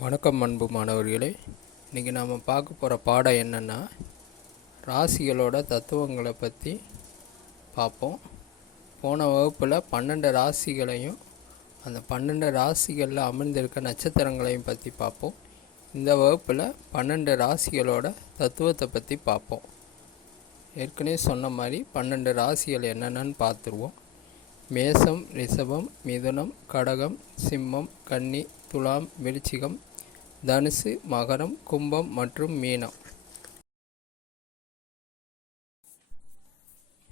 வணக்கம் அன்பு மாணவர்களே. இன்றைக்கி நாம் பார்க்க போகிற பாடம் என்னென்னா ராசிகளோட தத்துவங்களை பற்றி பார்ப்போம். போன வகுப்பில் 12 ராசிகளையும் அந்த 12 ராசிகளில் அமர்ந்திருக்க நட்சத்திரங்களையும் பற்றி பார்ப்போம். இந்த வகுப்பில் 12 ராசிகளோட தத்துவத்தை பற்றி பார்ப்போம். ஏற்கனவே சொன்ன மாதிரி 12 ராசிகள் என்னென்னு பார்த்துருவோம். மேசம், ரிஷபம், மிதுனம், கடகம், சிம்மம், கன்னி, துலாம், விருச்சிகம், தனுசு, மகரம், கும்பம் மற்றும் மீனம்.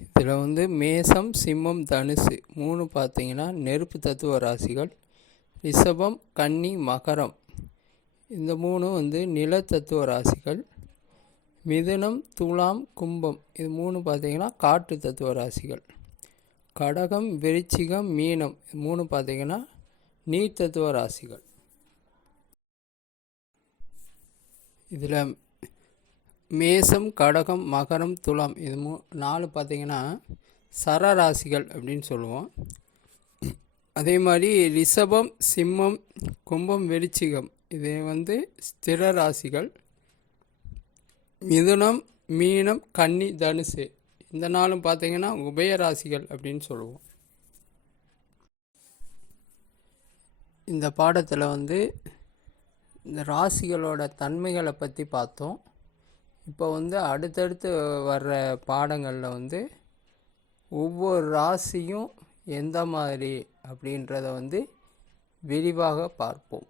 இதில் மேசம், சிம்மம், தனுசு 3 பார்த்திங்கன்னா நெருப்பு தத்துவ ராசிகள். ரிஷபம், கன்னி, மகரம் இந்த 3 நில தத்துவ ராசிகள். மிதுனம், துலாம், கும்பம் இது 3 பார்த்திங்கன்னா காற்று தத்துவ ராசிகள். கடகம், விருச்சிகம், மீனம் 3 பார்த்திங்கன்னா நீர் தத்துவ ராசிகள். இதில் மேசம், கடகம், மகரம், துலாம் இது 4 பார்த்திங்கன்னா சரராசிகள் அப்படின்னு சொல்லுவோம். அதே மாதிரி ரிஷபம், சிம்மம், கும்பம், விருச்சிகம் இது ஸ்திர ராசிகள். மிதுனம், மீனம், கன்னி, தனுசு இந்த 4 பார்த்திங்கன்னா உபயராசிகள் அப்படின்னு சொல்லுவோம். இந்த பாடத்தில் இந்த ராசிகளோட தன்மைகளை பற்றி பார்த்தோம். இப்போ அடுத்தடுத்து வர்ற பாடங்களில் ஒவ்வொரு ராசியும் எந்த மாதிரி அப்படின்றத விரிவாக பார்ப்போம்.